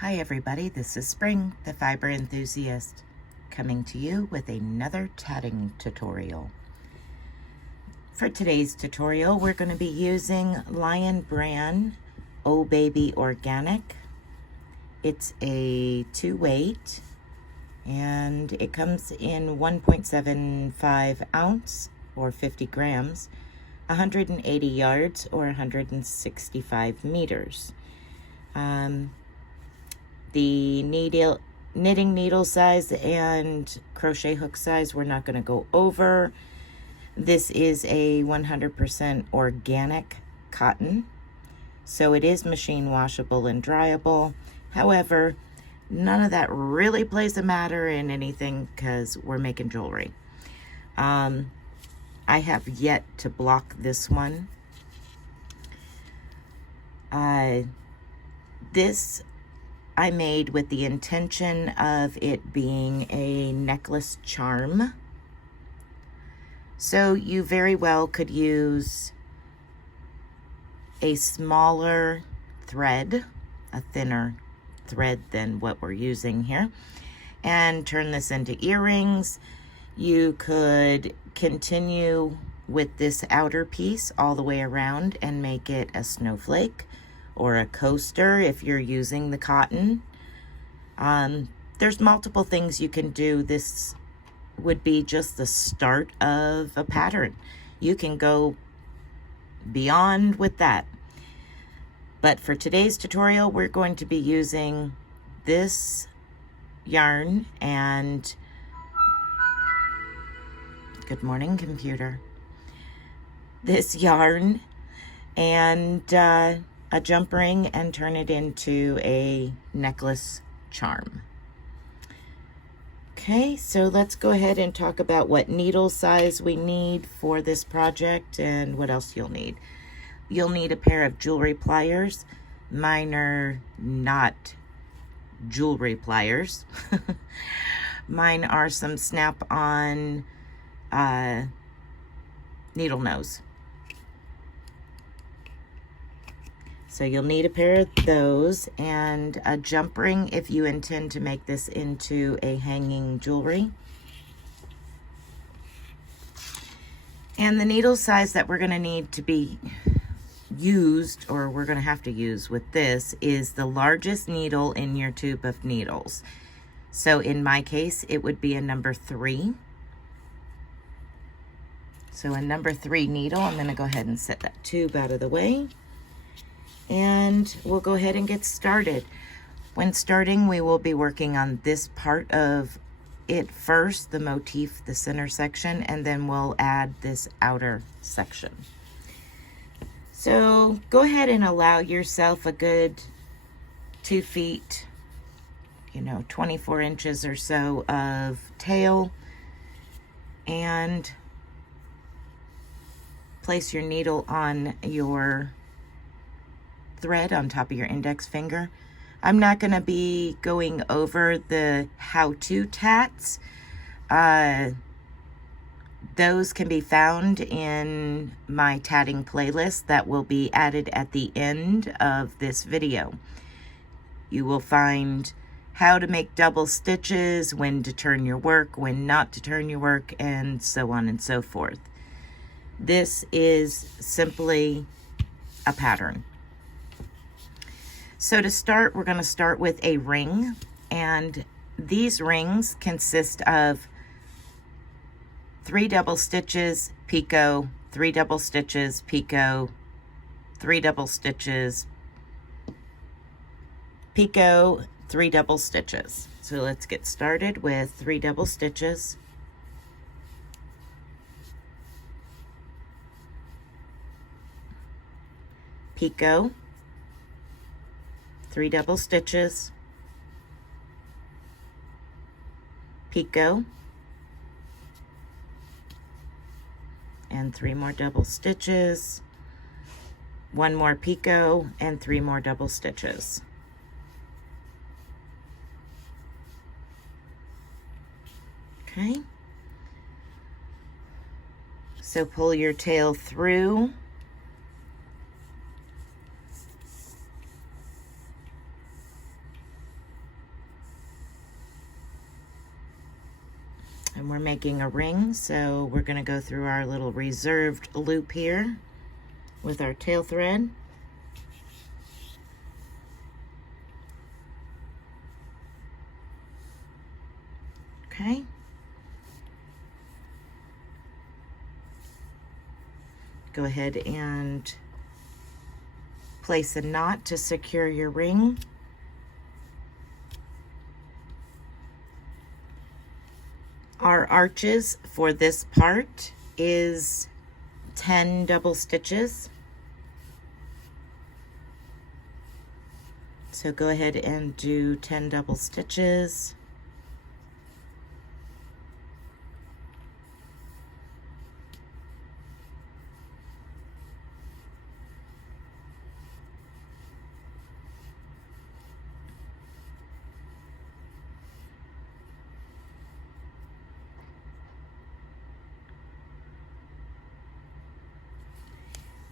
Hi everybody, this is Spring, the fiber enthusiast, coming to you with another tatting tutorial. For today's tutorial, we're going to be using Lion Brand Oh Baby Organic. It's a 2-weight and it comes in 1.75 ounce or 50 grams, 180 yards or 165 meters. The knitting needle size and crochet hook size we're not going to go over. This is a 100% organic cotton, so it is machine washable and dryable. However, none of that really plays a matter in anything because we're making jewelry. I have yet to block this one. This I made with the intention of it being a necklace charm. So you very well could use a smaller thread, a thinner thread than what we're using here, and turn this into earrings. You could continue with this outer piece all the way around and make it a snowflake or a coaster if you're using the cotton. There's multiple things you can do. This would be just the start of a pattern. You can go beyond with that. But for today's tutorial, we're going to be using this yarn and good morning, computer. This yarn and a jump ring and turn it into a necklace charm. Okay, so let's go ahead and talk about what needle size we need for this project and what else you'll need. You'll need a pair of jewelry pliers. Mine are not jewelry pliers. Mine are some snap-on needle nose. So you'll need a pair of those and a jump ring if you intend to make this into a hanging jewelry. And the needle size that we're going to need to be used, or we're going to have to use with this, is the largest needle in your tube of needles. So in my case, it would be a number 3. So a number 3 needle. I'm going to go ahead and set that tube out of the way. And we'll go ahead and get started. When starting, we will be working on this part of it first, the motif, the center section, and then we'll add this outer section. So go ahead and allow yourself a good 2 feet, 24 inches or so of tail, and place your needle on your thread on top of your index finger. I'm not going to be going over the how-to tats. Those can be found in my tatting playlist that will be added at the end of this video. You will find how to make double stitches, when to turn your work, when not to turn your work, and so on and so forth. This is simply a pattern. So to start, we're going to start with a ring, and these rings consist of 3 double stitches, picot, 3 double stitches, picot, 3 double stitches, picot, 3 double stitches. So let's get started with 3 double stitches, picot, 3 double stitches, picot, and 3 more double stitches, 1 more picot, and 3 more double stitches. Okay, so pull your tail through And we're making a ring, so we're going to go through our little reserved loop here with our tail thread. Okay. Go ahead and place a knot to secure your ring. Our arches for this part is 10 double stitches. So go ahead and do 10 double stitches.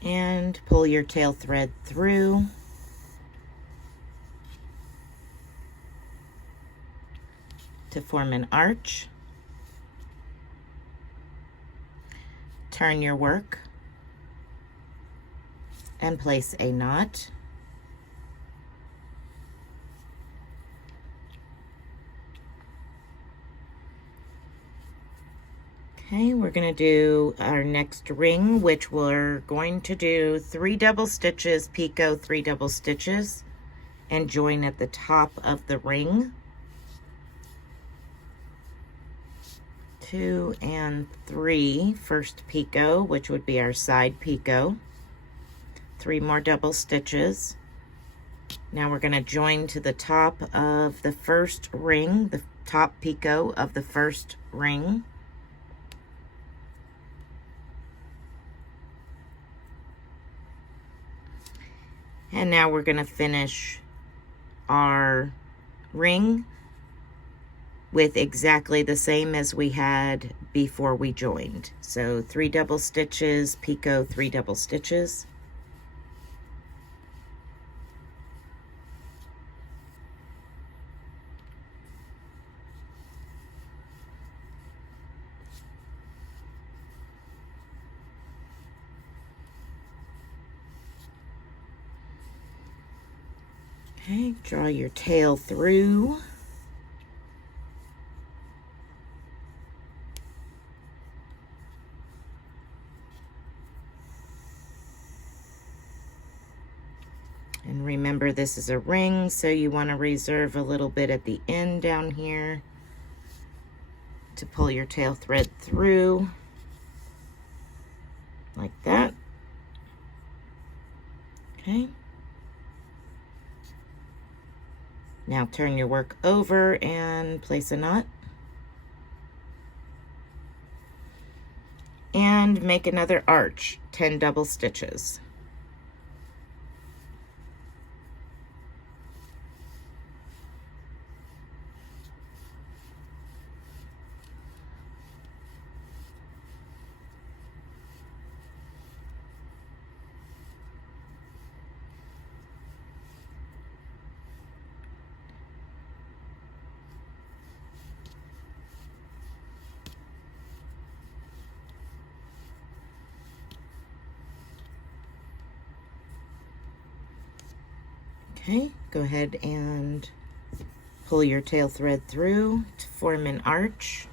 And pull your tail thread through. To form an arch. Turn your work and place a knot. Okay, we're going to do our next ring, which we're going to do 3 double stitches, picot 3 double stitches, and join at the top of the ring. 2 and 3 first picot, which would be our side picot. 3 more double stitches. Now we're going to join to the top of the first ring, the top picot of the first ring. And now we're going to finish our ring with exactly the same as we had before we joined. So 3 double stitches, picot 3 double stitches. Okay, draw your tail through. And remember, this is a ring, so you want to reserve a little bit at the end down here to pull your tail thread through, like that. Okay. Now turn your work over and place a knot. And make another arch, 10 double stitches. Okay, go ahead and pull your tail thread through to form an arch.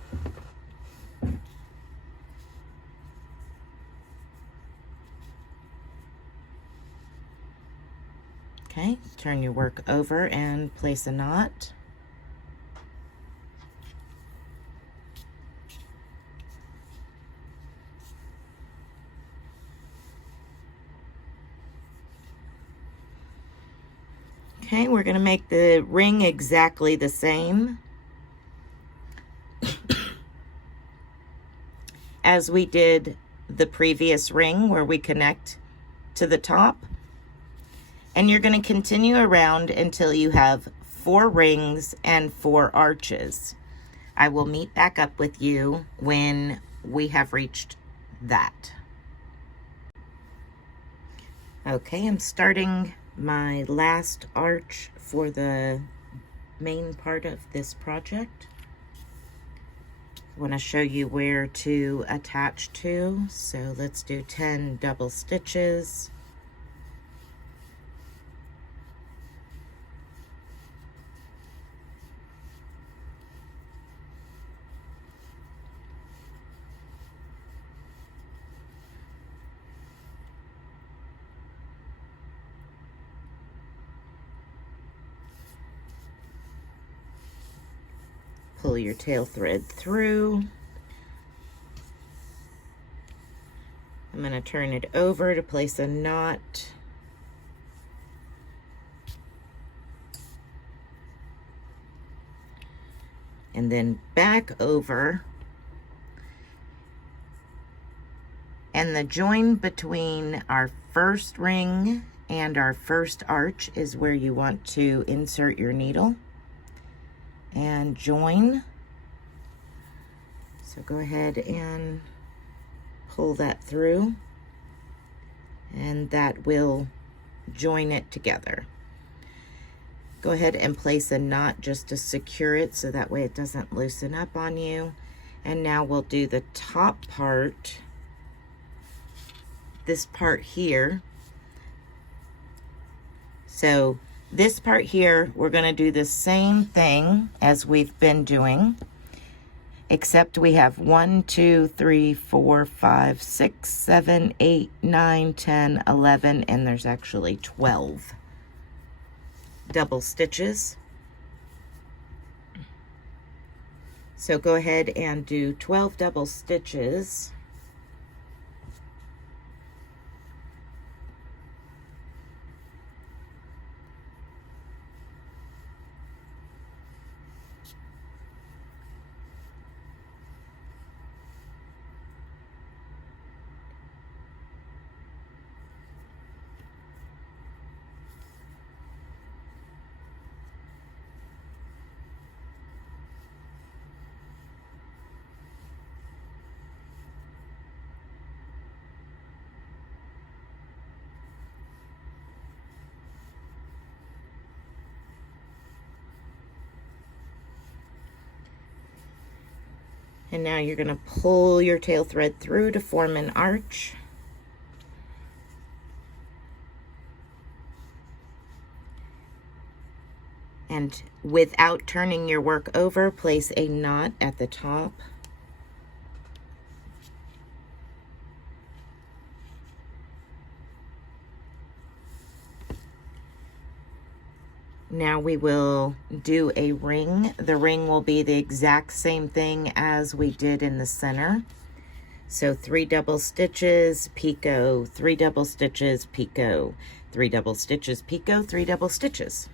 Okay, turn your work over and place a knot. Okay, we're going to make the ring exactly the same as we did the previous ring where we connect to the top. And you're going to continue around until you have 4 rings and 4 arches. I will meet back up with you when we have reached that. Okay, I'm starting my last arch for the main part of this project. I want to show you where to attach to. So let's do 10 double stitches. Pull your tail thread through. I'm going to turn it over to place a knot. And then back over. And the join between our first ring and our first arch is where you want to insert your needle. And join. So go ahead and pull that through, and that will join it together. Go ahead and place a knot just to secure it so that way it doesn't loosen up on you. And now we'll do the top part, this part here. So this part here, we're going to do the same thing as we've been doing, except we have 1, 2, 3, 4, 5, 6, 7, 8, 9, 10, 11, and there's actually 12 double stitches. So go ahead and do 12 double stitches. And now you're going to pull your tail thread through to form an arch. And without turning your work over, place a knot at the top. Now we will do a ring. The ring will be the exact same thing as we did in the center. So 3 double stitches, picot, 3 double stitches, picot, 3 double stitches, picot, 3 double stitches.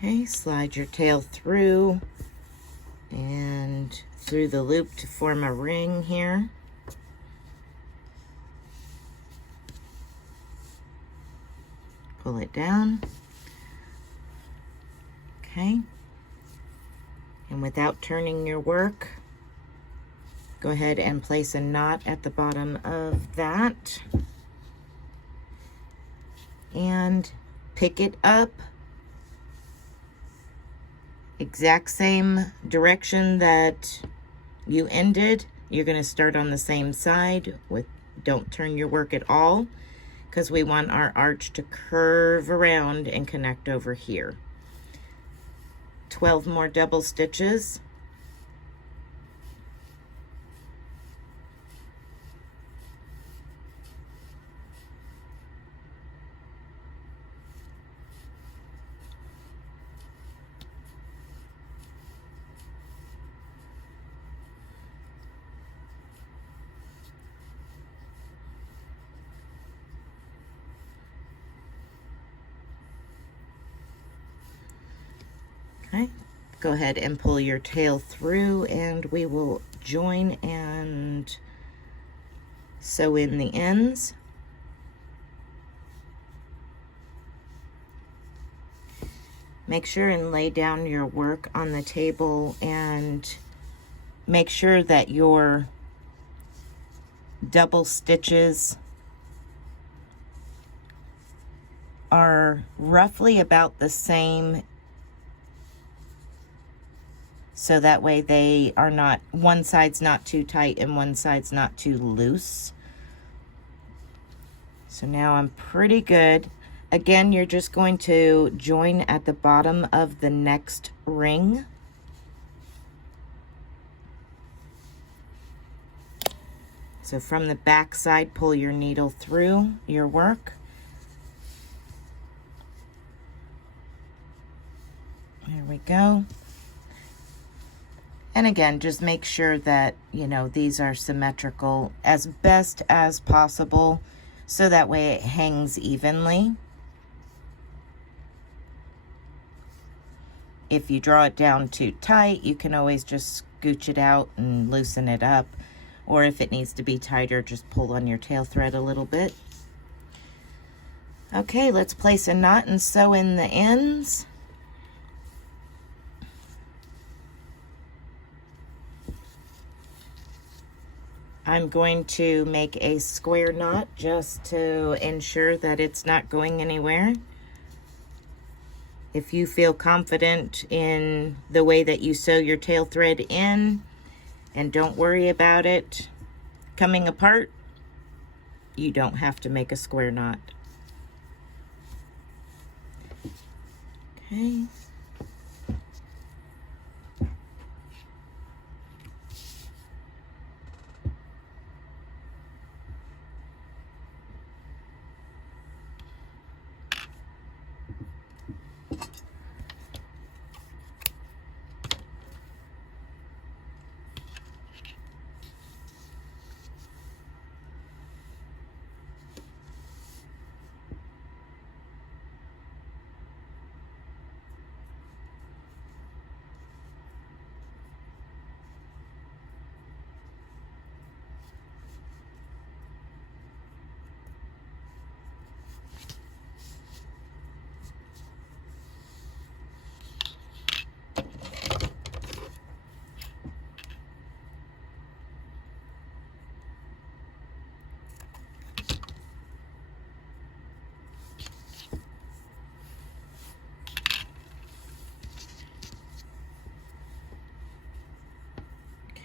Okay, slide your tail through and through the loop to form a ring here. Pull it down. Okay. And without turning your work, go ahead and place a knot at the bottom of that. And pick it up. Exact same direction that you ended. You're going to start on the same side. Don't turn your work at all, because we want our arch to curve around and connect over here. 12 more double stitches. Okay, go ahead and pull your tail through, and we will join and sew in the ends. Make sure and lay down your work on the table and make sure that your double stitches are roughly about the same, so that way they are not, one side's not too tight and one side's not too loose. So now I'm pretty good. Again, you're just going to join at the bottom of the next ring. So from the back side, pull your needle through your work. There we go. And again, just make sure that, you know, these are symmetrical as best as possible, so that way it hangs evenly. If you draw it down too tight, you can always just scooch it out and loosen it up. Or if it needs to be tighter, just pull on your tail thread a little bit. Okay, let's place a knot and sew in the ends. I'm going to make a square knot just to ensure that it's not going anywhere. If you feel confident in the way that you sew your tail thread in and don't worry about it coming apart, you don't have to make a square knot. Okay.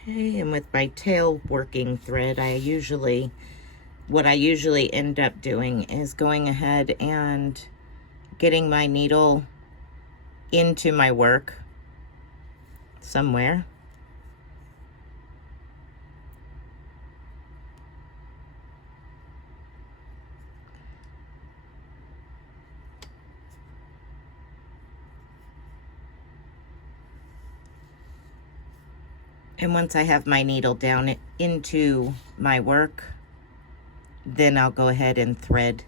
Okay, and with my tail working thread, what I usually end up doing is going ahead and getting my needle into my work somewhere. And once I have my needle down into my work, then I'll go ahead and thread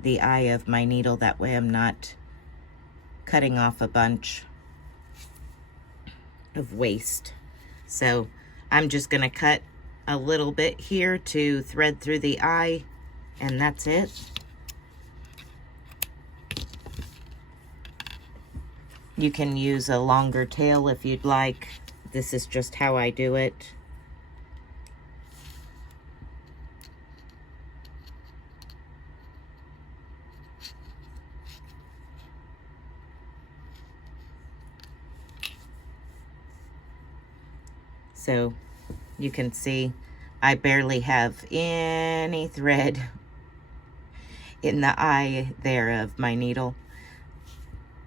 the eye of my needle. That way I'm not cutting off a bunch of waste. So I'm just going to cut a little bit here to thread through the eye, and that's it. You can use a longer tail if you'd like. This is just how I do it. So you can see I barely have any thread in the eye there of my needle.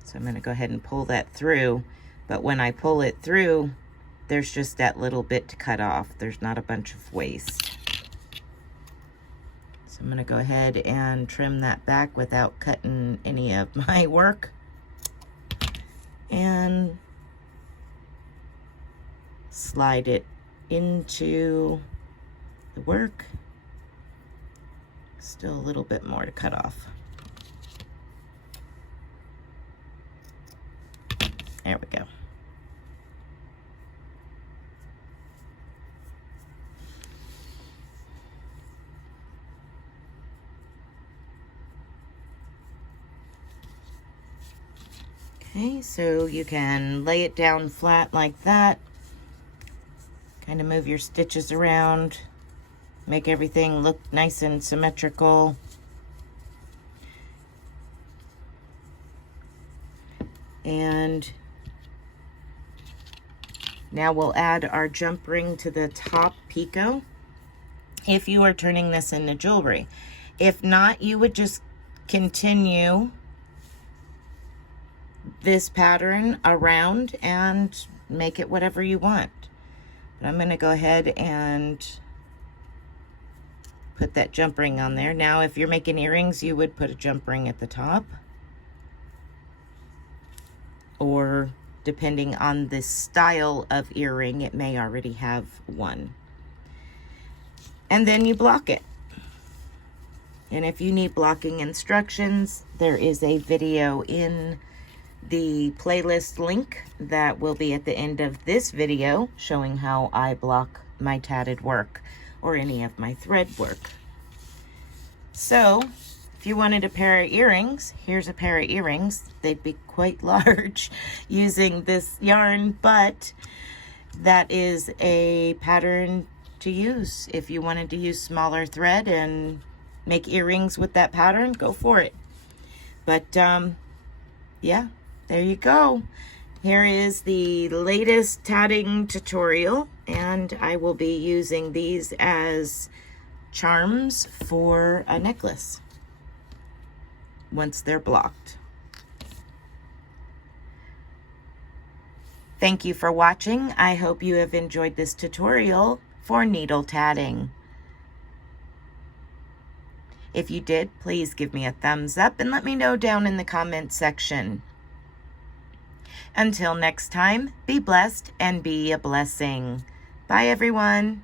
So I'm going to go ahead and pull that through. But when I pull it through, there's just that little bit to cut off. There's not a bunch of waste. So I'm going to go ahead and trim that back without cutting any of my work. And slide it into the work. Still a little bit more to cut off. There we go. Okay, so you can lay it down flat like that. Kind of move your stitches around. Make everything look nice and symmetrical. And now we'll add our jump ring to the top picot if you are turning this into jewelry. If not, you would just continue this pattern around and make it whatever you want. But I'm going to go ahead and put that jump ring on there. Now, if you're making earrings, you would put a jump ring at the top, or depending on the style of earring, it may already have one. And then you block it. And if you need blocking instructions, there is a video in the playlist link that will be at the end of this video showing how I block my tatted work or any of my thread work. So if you wanted a pair of earrings, here's a pair of earrings. They'd be quite large using this yarn, but that is a pattern to use. If you wanted to use smaller thread and make earrings with that pattern, go for it. But yeah, there you go. Here is the latest tatting tutorial, and I will be using these as charms for a necklace once they're blocked. Thank you for watching. I hope you have enjoyed this tutorial for needle tatting. If you did, please give me a thumbs up and let me know down in the comments section. Until next time, be blessed and be a blessing. Bye, everyone.